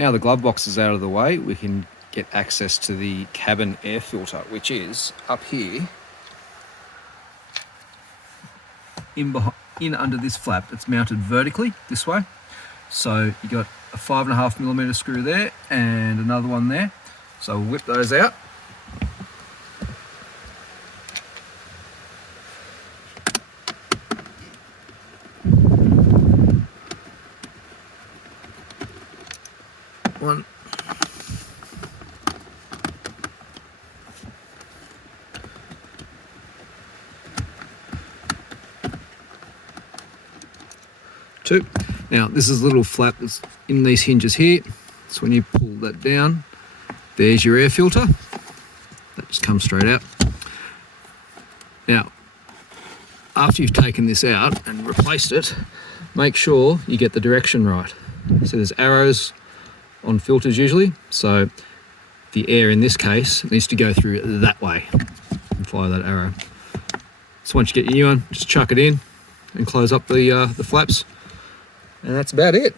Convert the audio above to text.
Now the glove box is out of the way, we can get access to the cabin air filter, which is up here in under this flap. It's mounted vertically this way. So you got a 5.5mm screw there and another one there. So we'll whip those out. One. Two. Now this is a little flap that's in these hinges here. So when you pull that down, there's your air filter. That just comes straight out. Now, after you've taken this out and replaced it, make sure you get the direction right. So there's arrows on filters usually, so the air in this case needs to go through that way and follow that arrow. So once you get your new one, just chuck it in and close up the flaps, and that's about it.